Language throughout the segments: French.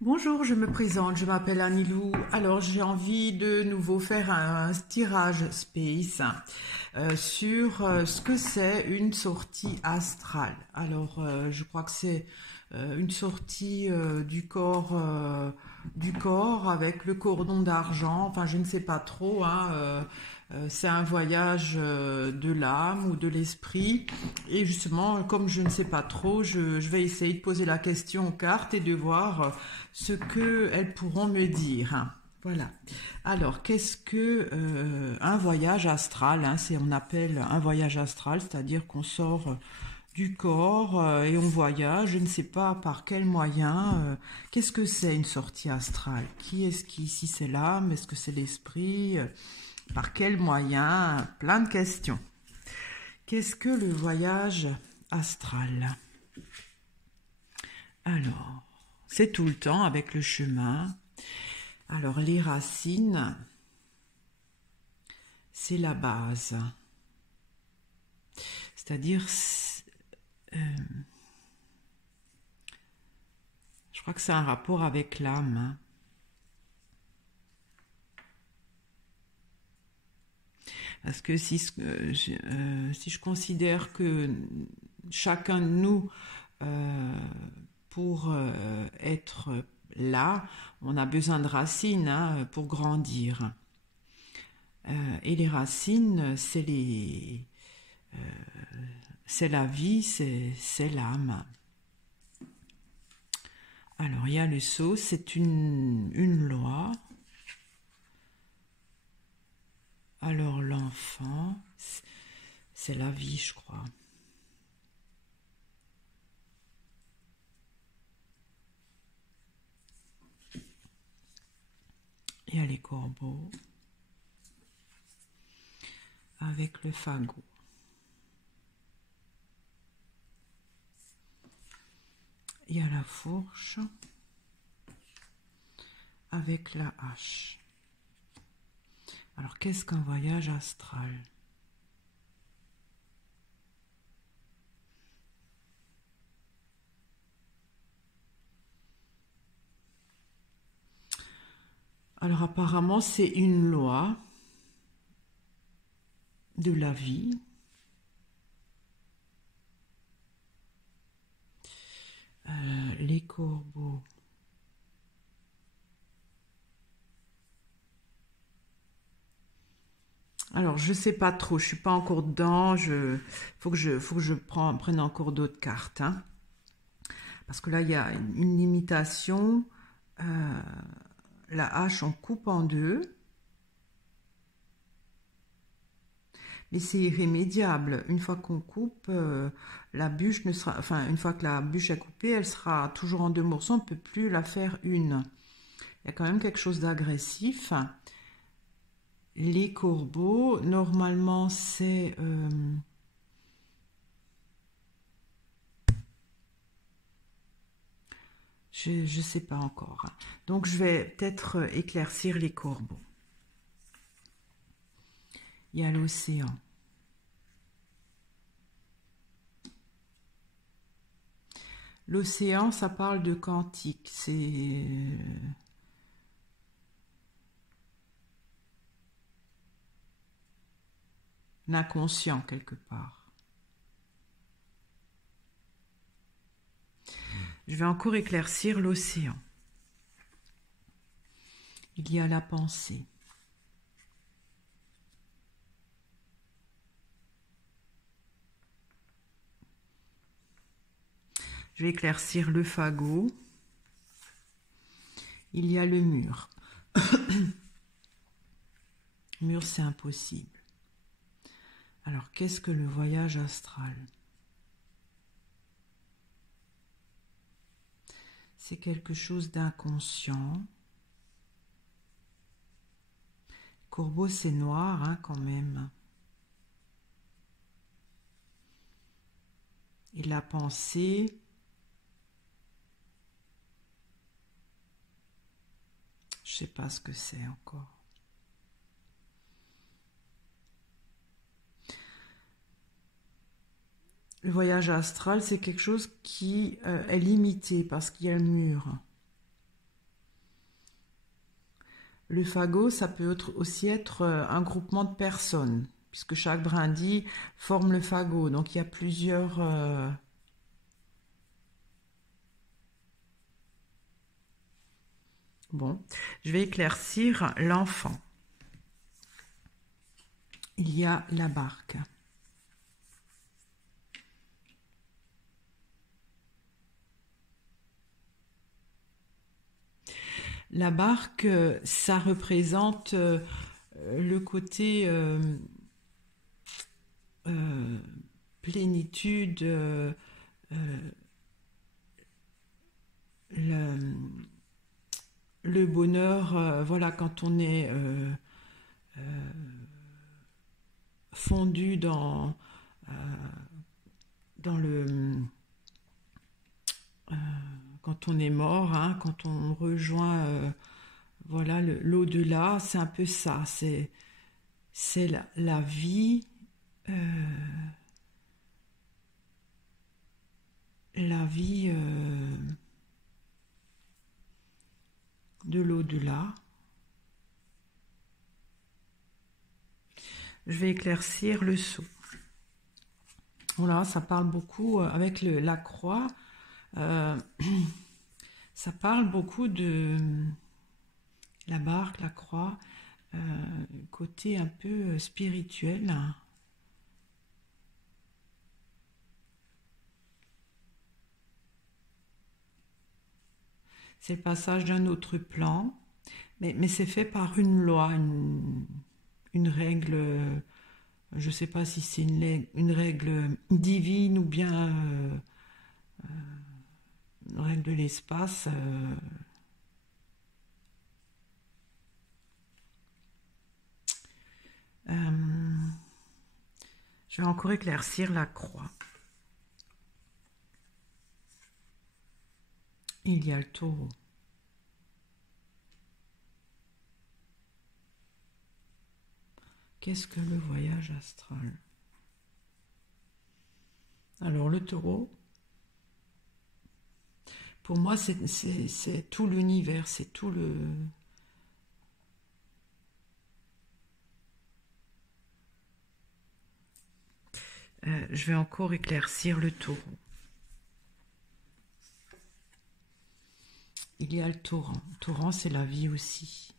Bonjour, je me présente, je m'appelle Anilou. Alors j'ai envie de nouveau faire un tirage space sur ce que c'est une sortie astrale. Alors je crois que c'est une sortie du corps avec le cordon d'argent. Enfin je ne sais pas trop, hein, c'est un voyage de l'âme ou de l'esprit. Et justement, comme je ne sais pas trop, je vais essayer de poser la question aux cartes et de voir ce qu'elles pourront me dire. Voilà. Alors, qu'est-ce que un voyage astral, hein, on appelle un voyage astral, c'est-à-dire qu'on sort du corps et on voyage, je ne sais pas par quel moyen. Qu'est-ce que c'est une sortie astrale? Qui est-ce qui, si c'est l'âme, est-ce que c'est l'esprit? Par quel moyen? Plein de questions. Qu'est-ce que le voyage astral? Alors, c'est tout le temps avec le chemin. Alors, les racines, c'est la base. C'est-à-dire, je crois que c'est un rapport avec l'âme, hein. Parce que si je considère que chacun de nous, pour être là, on a besoin de racines, hein, pour grandir. Et les racines, c'est la vie, c'est l'âme. Alors, il y a le sceau, c'est une loi. Alors, l'enfant, c'est la vie, je crois. Il y a les corbeaux avec le fagot. Il y a la fourche avec la hache. Alors, qu'est-ce qu'un voyage astral? Alors, apparemment, c'est une loi de la vie. Les corbeaux. Alors, je sais pas trop, je suis pas encore dedans. Faut que je prenne encore d'autres cartes, hein. Parce que là, il y a une limitation. La hache, on coupe en deux. Mais c'est irrémédiable. Une fois qu'on coupe, la bûche ne sera, enfin, une fois que la bûche est coupée, elle sera toujours en deux morceaux. On ne peut plus la faire une. Il y a quand même quelque chose d'agressif. Les corbeaux, normalement, c'est je ne sais pas encore, hein. Donc, je vais peut-être éclaircir les corbeaux. Il y a l'océan. L'océan, ça parle de quantique. C'est l'inconscient quelque part. Je vais encore éclaircir l'océan. Il y a la pensée. Je vais éclaircir le fagot. Il y a le mur. Mur, c'est impossible. Alors, qu'est-ce que le voyage astral? C'est quelque chose d'inconscient. Corbeau, c'est noir, hein, quand même. Et la pensée, je sais pas ce que c'est encore. Le voyage astral, c'est quelque chose qui est limité parce qu'il y a le mur. Le fagot, ça peut aussi être un groupement de personnes, puisque chaque brindille forme le fagot. Donc il y a plusieurs... Bon, je vais éclaircir l'enfant. Il y a la barque. La barque, ça représente le côté plénitude, le, le bonheur, voilà, quand on est fondu dans le... quand on est mort, hein, quand on rejoint voilà l'au-delà, c'est un peu ça, c'est la vie, la vie de l'au-delà. Je vais éclaircir le seau. Voilà, ça parle beaucoup avec la croix. Ça parle beaucoup de la barque, la croix, côté un peu spirituel. C'est le passage d'un autre plan, mais c'est fait par une loi, une règle, je ne sais pas si c'est une règle divine ou bien une règle de l'espace. Je vais encore éclaircir la croix. Il y a le taureau. Qu'est-ce que le voyage astral? Alors le taureau, pour moi c'est tout l'univers, c'est tout le... je vais encore éclaircir le taureau. Il y a le torrent. Le torrent, c'est la vie aussi.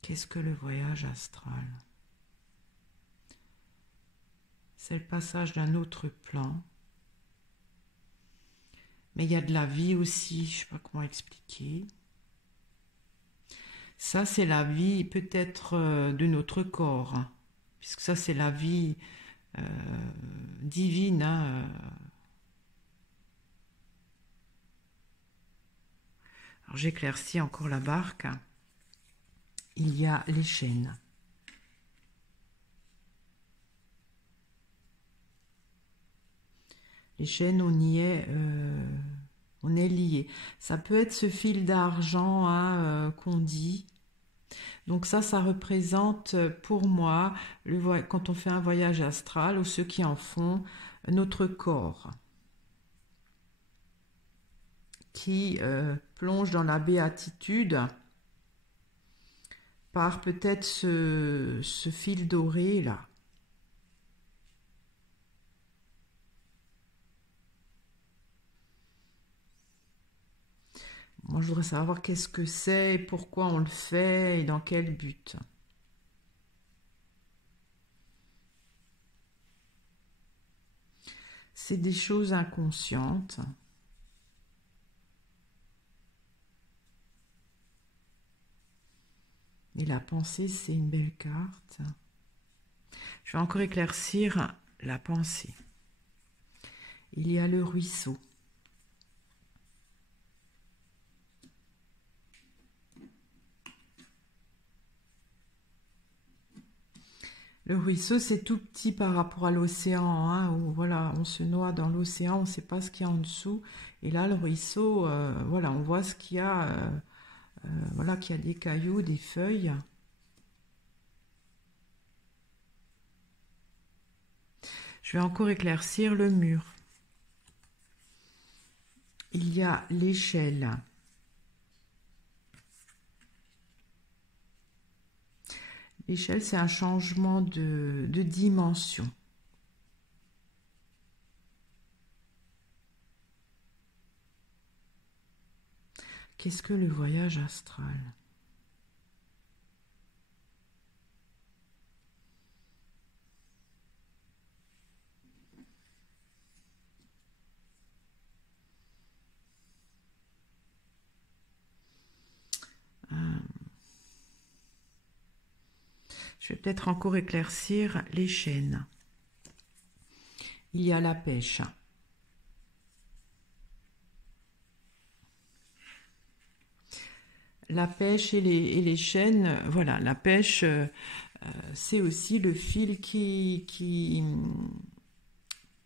Qu'est-ce que le voyage astral? C'est le passage d'un autre plan. Mais il y a de la vie aussi, je ne sais pas comment expliquer. Ça, c'est la vie peut-être de notre corps, hein, puisque ça, c'est la vie divine. Hein, Alors, j'éclaircis encore la barque. Il y a les chaînes. Les chaînes, on est lié. Ça peut être ce fil d'argent hein, qu'on dit. Donc ça représente pour moi, quand on fait un voyage astral, ou ceux qui en font, notre corps qui plonge dans la béatitude par peut-être ce fil doré là. Moi, je voudrais savoir qu'est-ce que c'est, pourquoi on le fait et dans quel but. C'est des choses inconscientes. Et la pensée, c'est une belle carte. Je vais encore éclaircir la pensée. Il y a le ruisseau. Le ruisseau, c'est tout petit par rapport à l'océan, hein, où voilà, on se noie dans l'océan, on ne sait pas ce qu'il y a en dessous. Et là, le ruisseau, voilà, on voit ce qu'il y a, voilà, qu'il y a des cailloux, des feuilles. Je vais encore éclaircir le mur. Il y a l'échelle. L'échelle, c'est un changement de dimension. Qu'est-ce que le voyage astral? Je vais peut-être encore éclaircir les chaînes. Il y a la pêche. La pêche et les chaînes, voilà, la pêche, c'est aussi le fil qui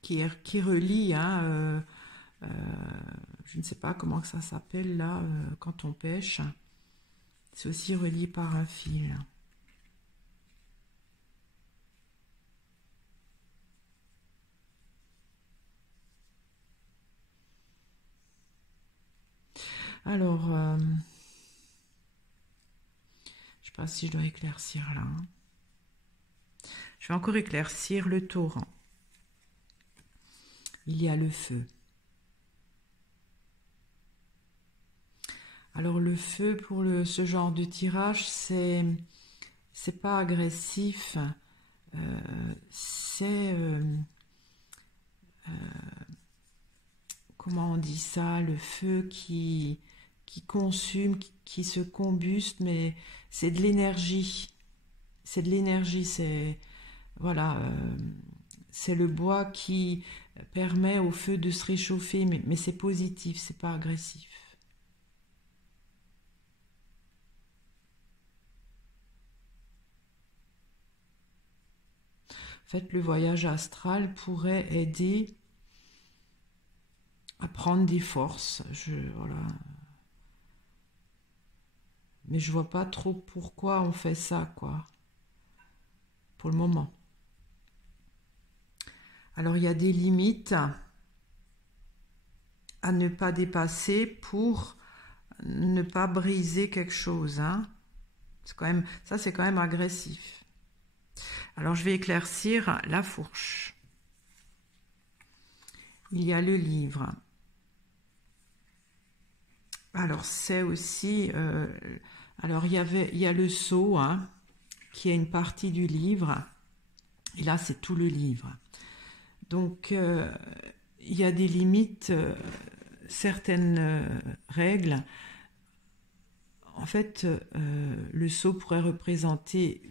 relie, hein, je ne sais pas comment ça s'appelle là, quand on pêche, c'est aussi relié par un fil. Alors, je ne sais pas si je dois éclaircir là. Je vais encore éclaircir le torrent. Il y a le feu. Alors le feu pour ce genre de tirage, c'est pas agressif, c'est comment on dit ça, le feu qui consume, qui se combuste, mais c'est de l'énergie. C'est de l'énergie, c'est voilà, c'est le bois qui permet au feu de se réchauffer, mais c'est positif, c'est pas agressif. En fait, le voyage astral pourrait aider à prendre des forces. Voilà. Mais je vois pas trop pourquoi on fait ça, quoi, pour le moment. Alors, il y a des limites à ne pas dépasser pour ne pas briser quelque chose, hein. C'est quand même agressif. Alors, je vais éclaircir la fourche. Il y a le livre. Alors, c'est aussi... alors, il y a le sceau, hein, qui est une partie du livre. Et là, c'est tout le livre. Donc, il y a des limites, certaines règles. En fait, le sceau pourrait représenter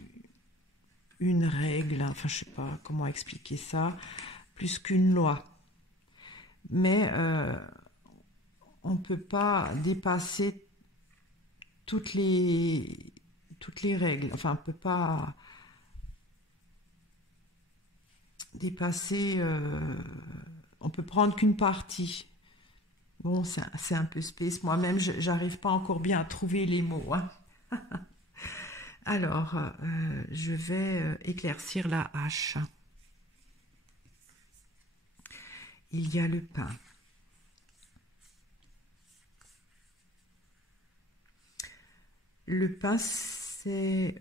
une règle, enfin, je ne sais pas comment expliquer ça, plus qu'une loi. Mais on ne peut pas dépasser toutes les règles. Enfin, on ne peut pas dépasser... on peut prendre qu'une partie. Bon, c'est un peu space. Moi-même, j'arrive pas encore bien à trouver les mots, hein. Alors, je vais éclaircir la hache. Il y a le pain. Le pain, c'est...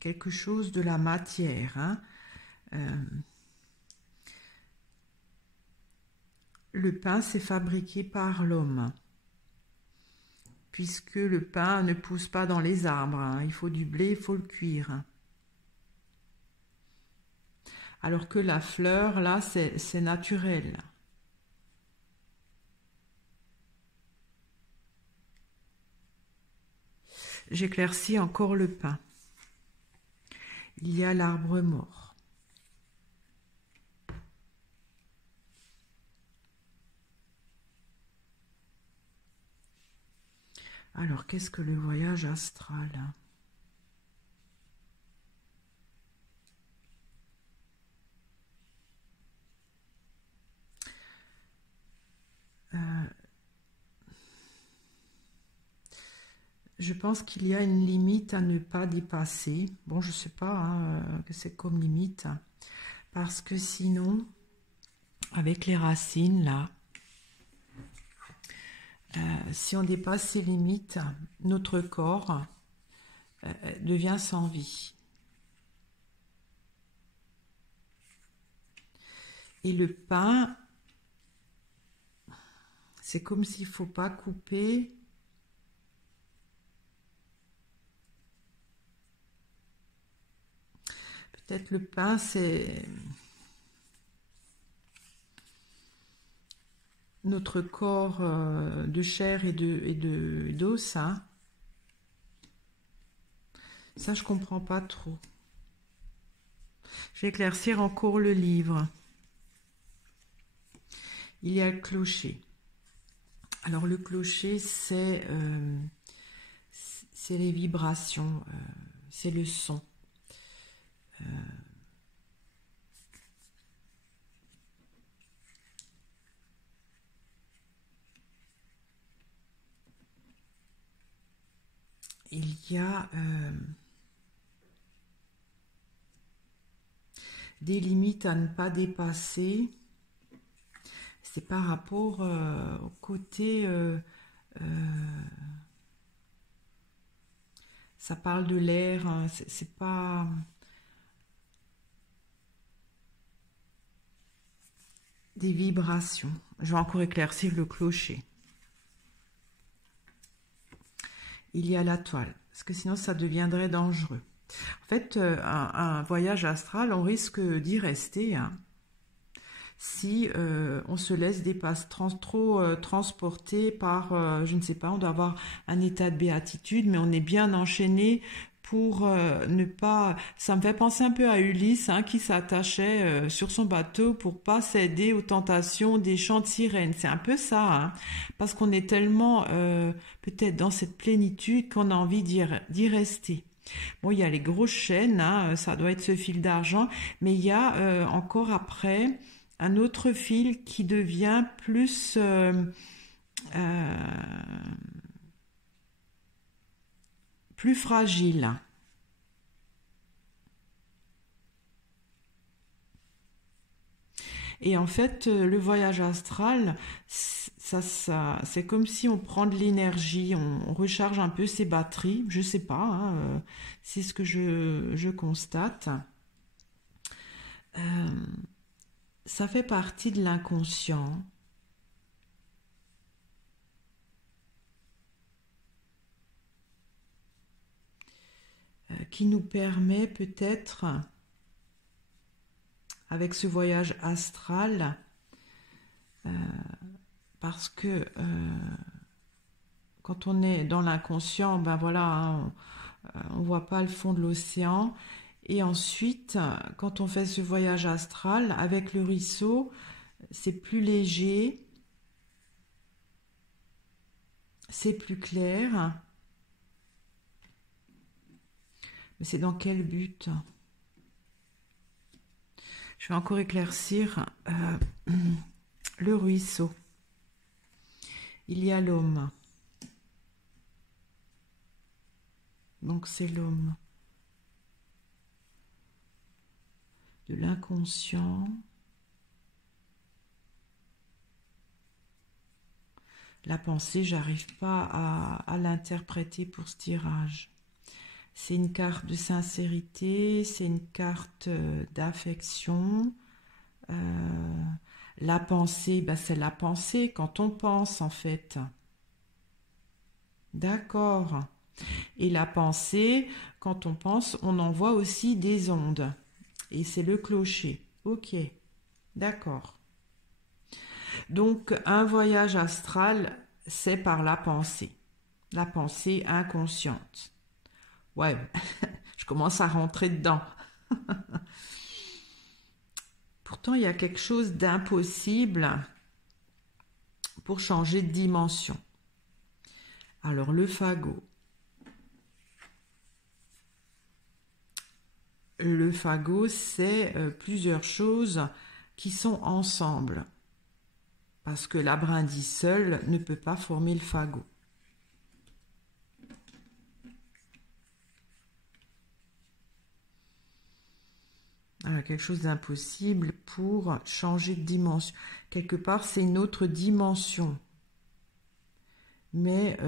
quelque chose de la matière, hein. Le pain, c'est fabriqué par l'homme, puisque le pain ne pousse pas dans les arbres, hein. Il faut du blé, il faut le cuire. Alors que la fleur, là, c'est naturel. J'éclaircis encore le pain. Il y a l'arbre mort. Alors, qu'est-ce que le voyage astral? je pense qu'il y a une limite à ne pas dépasser. Bon, je sais pas hein, que c'est comme limite, hein, parce que sinon, avec les racines là, si on dépasse ces limites, notre corps devient sans vie. Et le pain, c'est comme s'il ne faut pas couper. Peut-être le pain, c'est notre corps de chair et d'os. Hein. Ça, je comprends pas trop. Je vais éclaircir encore le livre. Il y a le clocher. Alors le clocher, c'est les vibrations, c'est le son. Il y a des limites à ne pas dépasser. C'est par rapport au côté... ça parle de l'air, hein, c'est pas... des vibrations. Je vais encore éclaircir le clocher. Il y a la toile, parce que sinon ça deviendrait dangereux. En fait, un voyage astral, on risque d'y rester, hein, si on se laisse dépasser, trop transporter par, je ne sais pas, on doit avoir un état de béatitude, mais on est bien enchaîné pour ne pas... Ça me fait penser un peu à Ulysse, hein, qui s'attachait sur son bateau pour pas céder aux tentations des chants de sirènes. C'est un peu ça, hein, parce qu'on est tellement peut-être dans cette plénitude qu'on a envie d'y rester. Bon, il y a les grosses chaînes, hein, ça doit être ce fil d'argent, mais il y a encore après un autre fil qui devient plus fragile. Et en fait, le voyage astral, c'est comme si on prend de l'énergie, on recharge un peu ses batteries, je sais pas, hein, c'est ce que je constate. Ça fait partie de l'inconscient. Qui nous permet peut-être, avec ce voyage astral, parce que quand on est dans l'inconscient, ben voilà, hein, on voit pas le fond de l'océan. Et ensuite, quand on fait ce voyage astral avec le ruisseau, c'est plus léger, c'est plus clair. Mais c'est dans quel but? Je vais encore éclaircir le ruisseau. Il y a l'homme. Donc c'est l'homme. De l'inconscient. La pensée, j'arrive pas à l'interpréter pour ce tirage. C'est une carte de sincérité, c'est une carte d'affection. La pensée, ben c'est la pensée quand on pense en fait. D'accord. Et la pensée, quand on pense, on envoie aussi des ondes. Et c'est le clocher. Ok, d'accord. Donc, un voyage astral, c'est par la pensée inconsciente. Ouais, je commence à rentrer dedans. Pourtant, il y a quelque chose d'impossible pour changer de dimension. Alors, le fagot. Le fagot, c'est plusieurs choses qui sont ensemble. Parce que la brindille seule ne peut pas former le fagot. quelque chose d'impossible pour changer de dimension. Quelque part, c'est une autre dimension. Mais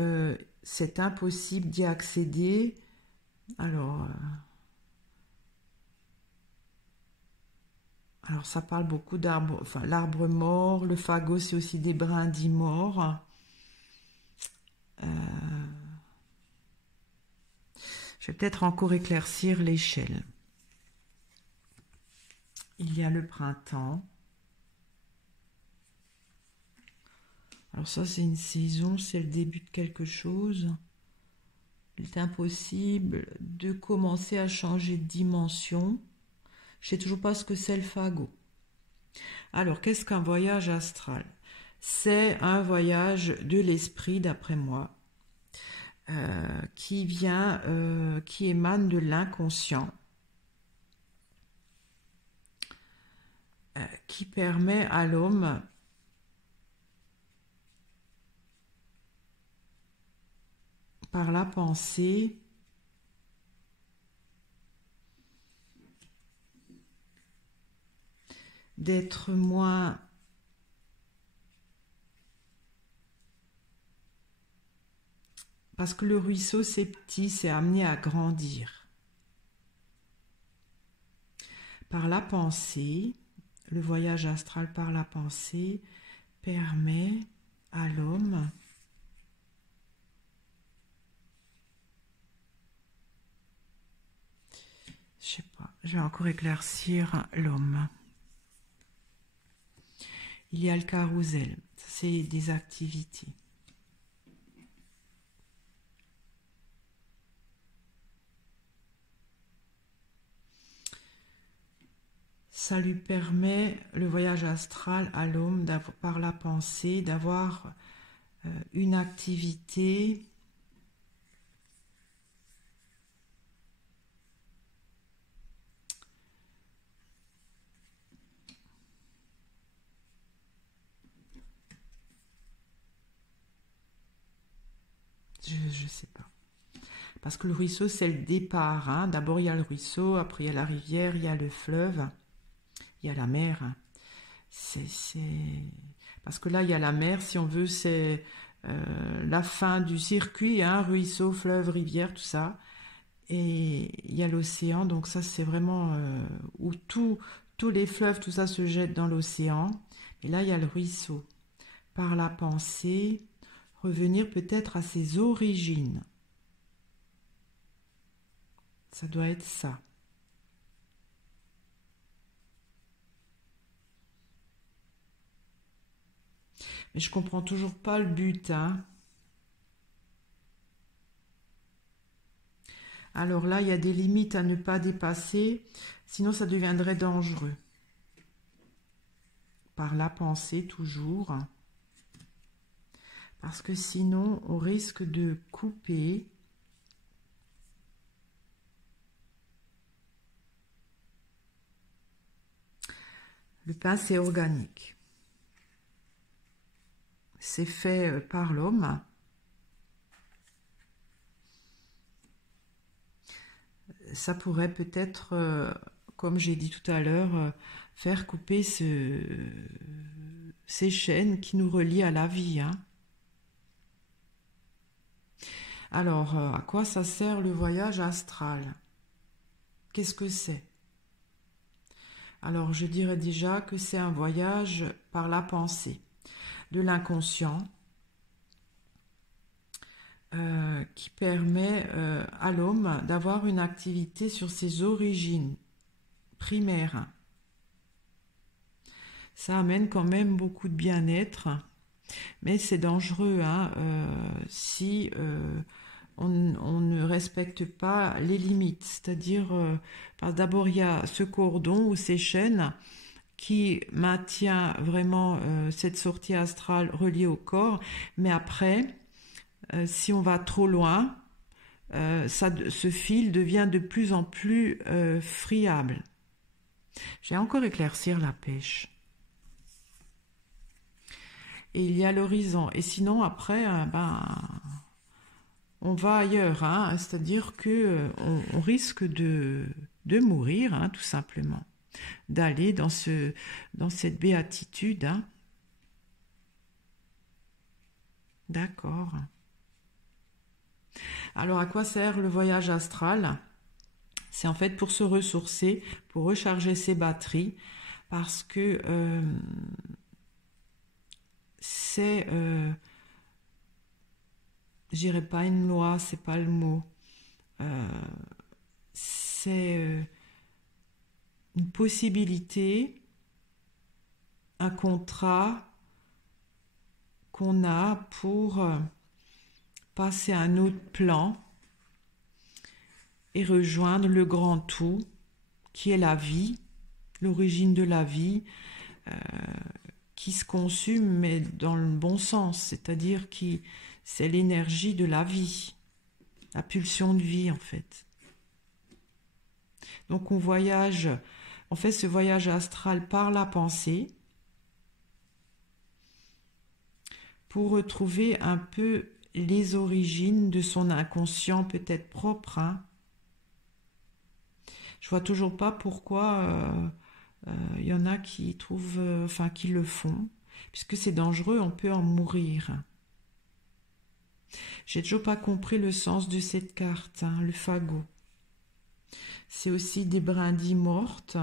c'est impossible d'y accéder. Alors ça parle beaucoup d'arbres, enfin l'arbre mort, le fagot c'est aussi des brindilles morts. Je vais peut-être encore éclaircir l'échelle. Il y a le printemps. Alors ça c'est une saison, c'est le début de quelque chose. Il est impossible de commencer à changer de dimension. Je ne sais toujours pas ce que c'est le fagot. Alors, qu'est-ce qu'un voyage astral? C'est un voyage de l'esprit, d'après moi, qui émane de l'inconscient, qui permet à l'homme par la pensée d'être moins parce que le ruisseau c'est petit, c'est amené à grandir. Par la pensée, le voyage astral par la pensée permet à l'homme je sais pas, je vais encore éclaircir l'homme. Il y a le carrousel, c'est des activités. Ça lui permet, le voyage astral à l'homme, par la pensée, d'avoir une activité je ne sais pas. Parce que le ruisseau, c'est le départ. Hein. D'abord, il y a le ruisseau, après, il y a la rivière, il y a le fleuve, il y a la mer. Parce que là, il y a la mer, si on veut, c'est la fin du circuit, hein, ruisseau, fleuve, rivière, tout ça. Et il y a l'océan, donc ça, c'est vraiment où tous les fleuves, tout ça se jette dans l'océan. Et là, il y a le ruisseau. Par la pensée, revenir peut-être à ses origines. Ça doit être ça. Mais je comprends toujours pas le but, hein. Alors là, il y a des limites à ne pas dépasser, sinon ça deviendrait dangereux. Par la pensée toujours. Parce que sinon, on risque de couper. Le pain, c'est organique. C'est fait par l'homme. Ça pourrait peut-être, comme j'ai dit tout à l'heure, faire couper ces chaînes qui nous relient à la vie. Hein. Alors, à quoi ça sert le voyage astral? Qu'est-ce que c'est? Alors, je dirais déjà que c'est un voyage par la pensée, de l'inconscient, qui permet à l'homme d'avoir une activité sur ses origines primaires. Ça amène quand même beaucoup de bien-être, mais c'est dangereux hein, si on ne respecte pas les limites. C'est-à-dire, d'abord il y a ce cordon ou ces chaînes qui maintient vraiment cette sortie astrale reliée au corps, mais après, si on va trop loin, ce fil devient de plus en plus friable. Je vais encore éclaircir la pêche. Et il y a l'horizon. Et sinon, après, on va ailleurs. Hein, c'est-à-dire qu'on risque de mourir, hein, tout simplement. d'aller dans cette béatitude. Hein. D'accord. Alors, à quoi sert le voyage astral? C'est en fait pour se ressourcer, pour recharger ses batteries, parce que c'est, je dirais pas une loi, c'est pas le mot, c'est une possibilité, un contrat qu'on a pour passer à un autre plan et rejoindre le grand tout qui est la vie, l'origine de la vie, qui se consume mais dans le bon sens, c'est-à-dire qui c'est l'énergie de la vie, la pulsion de vie en fait. Donc on fait ce voyage astral par la pensée pour retrouver un peu les origines de son inconscient peut-être propre. Hein. Je vois toujours pas pourquoi y en a qui trouvent, qui le font, puisque c'est dangereux, on peut en mourir. J'ai toujours pas compris le sens de cette carte, hein, le fagot. C'est aussi des brindilles mortes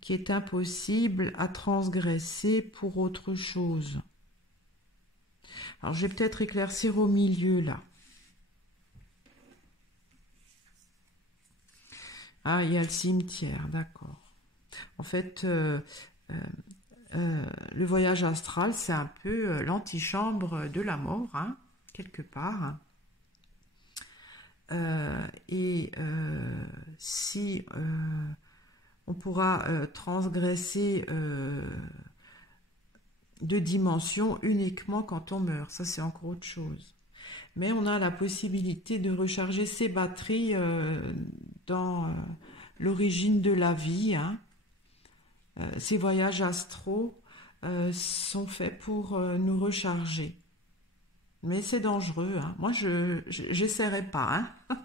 qui est impossible à transgresser pour autre chose. Alors je vais peut-être éclaircir au milieu là. Ah, il y a le cimetière, d'accord. En fait, le voyage astral, c'est un peu l'antichambre de la mort, hein, quelque part. Si on pourra transgresser de dimensions uniquement quand on meurt, ça c'est encore autre chose. Mais on a la possibilité de recharger ses batteries dans l'origine de la vie. Hein. Ces voyages astraux sont faits pour nous recharger. Mais c'est dangereux. Hein. Moi, j'essaierai pas. Hein.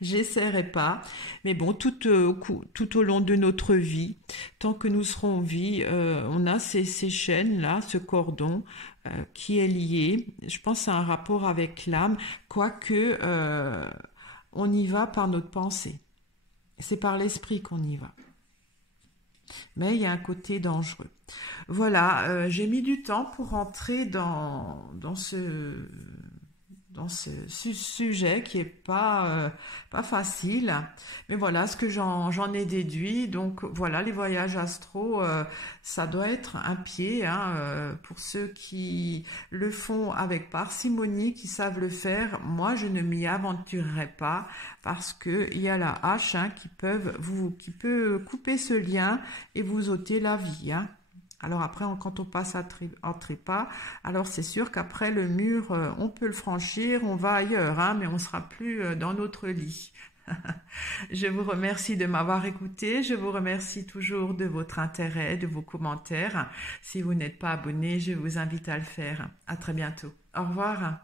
J'essaierai pas. Mais bon, tout au long de notre vie, tant que nous serons en vie, on a ces chaînes-là, ce cordon qui est lié. Je pense à un rapport avec l'âme, quoique on y va par notre pensée. C'est par l'esprit qu'on y va. Mais il y a un côté dangereux. Voilà, j'ai mis du temps pour rentrer dans ce sujet qui est pas facile. Mais voilà ce que j'en ai déduit. Donc voilà, les voyages astraux, ça doit être un pied hein, pour ceux qui le font avec parcimonie, qui savent le faire. Moi, je ne m'y aventurerai pas parce que il y a la hache hein, qui peut couper ce lien et vous ôter la vie. Hein. Alors après, quand on passe en trépas, alors c'est sûr qu'après le mur, on peut le franchir, on va ailleurs, hein, mais on ne sera plus dans notre lit. Je vous remercie de m'avoir écouté, je vous remercie toujours de votre intérêt, de vos commentaires. Si vous n'êtes pas abonné, je vous invite à le faire. À très bientôt. Au revoir.